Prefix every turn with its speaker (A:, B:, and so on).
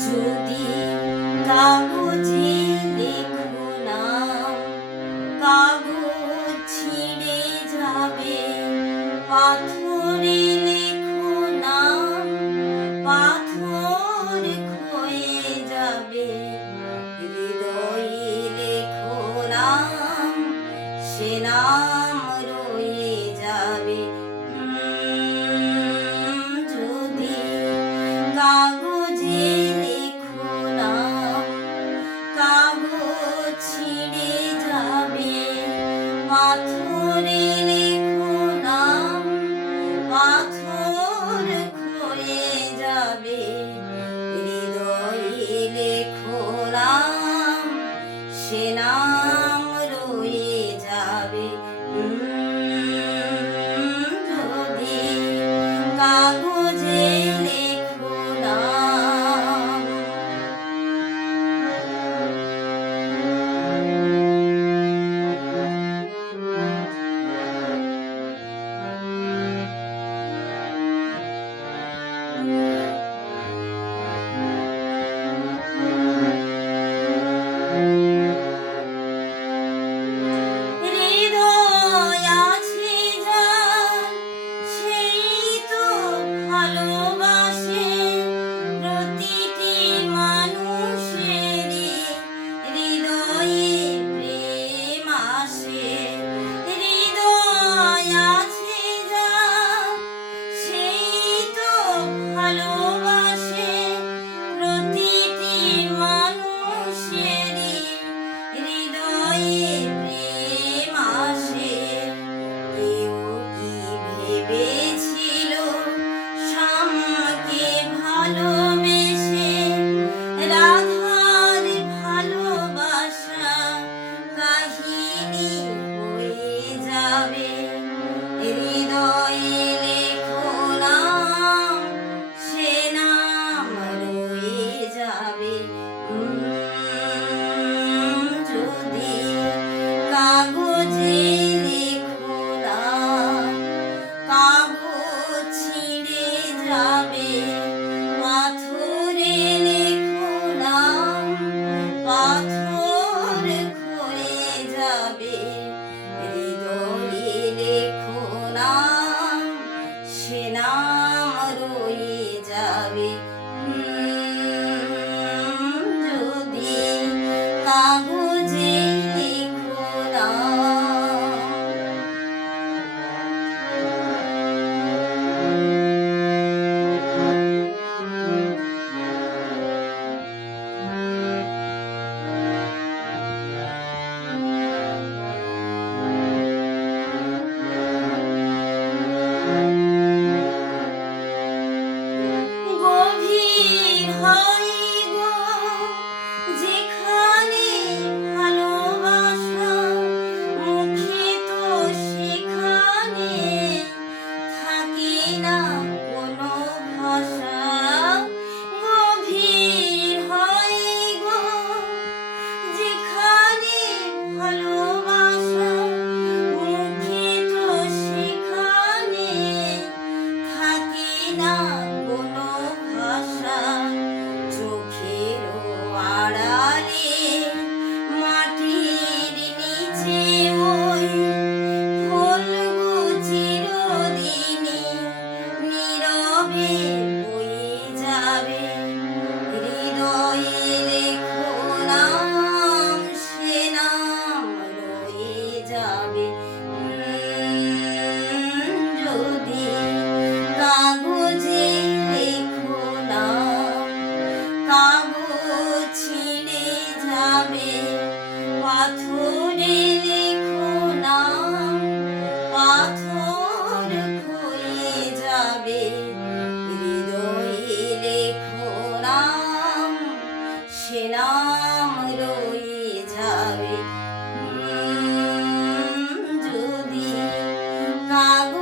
A: যদি কাগজে লেখো না কাগজ ছিঁড়ে যাবে পাথর Not. Hallelujah. શ્રી નામ રોઈ જાવી know. água.